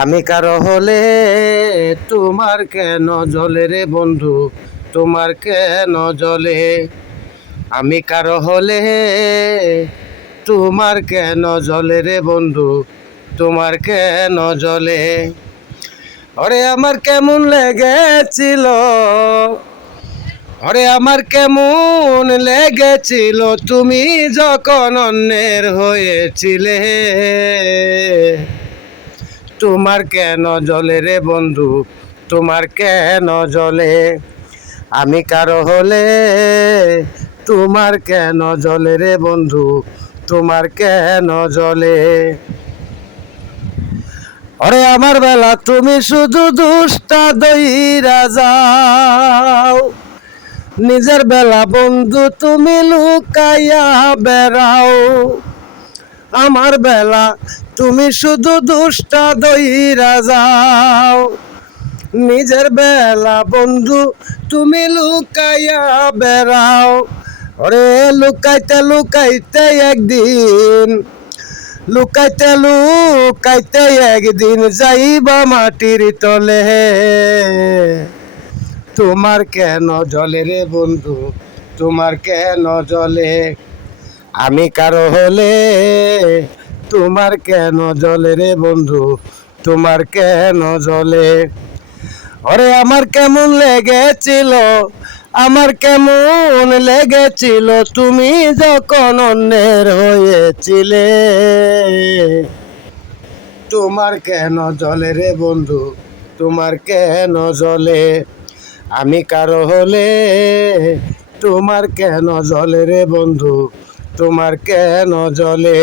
আমি কারো হলে তোমার কেন জ্বলে রে বন্ধু, তোমার কেন জ্বলে? আমি কারো হলে তোমার কেন জ্বলে রে বন্ধু, তোমার কেন জ্বলে? ওরে আমার কেমন লেগেছিল, ওরে আমার কেমন লেগেছিল তুমি যখন অন্যের হয়েছিলে। তোমার কেন জ্বলে রে বন্ধু, তোমার কেন জ্বলে? আমি কারো হলে তোমার কেন জ্বলে রে বন্ধু, তোমার কেন জ্বলে? ওরে আমার বেলা তুমি শুধু দুষ্টা দইরা যাও, নিজের বেলা বন্ধু তুমি লুকাইয়া বেড়াও। আমার বেলা তুমি শুধু দুষ্টা দইরা যাও, নিজের বেলা বন্ধু তুমি লুকাইয়া বেড়াও। ওরে লুকাইতে লুকাইতে একদিন, লুকাইতে লুকাইতে একদিন যাইবা মাটির তলে। তোমার কেন জ্বলে রে বন্ধু, তোমার কেন জ্বলে? আমি কারো হলে তোমার কেন জ্বলে রে বন্ধু, তোমার কেন জ্বলে? ওরে আমার কেমন লেগেছিল, আমার কেমন লেগেছিল তুমি যখন অন্যের হয়েছিলে। তোমার কেন জ্বলে রে বন্ধু, তোমার কেন জ্বলে? আমি কারো হলে তোমার কেন জ্বলে রে বন্ধু, তোমার কেন জ্বলে?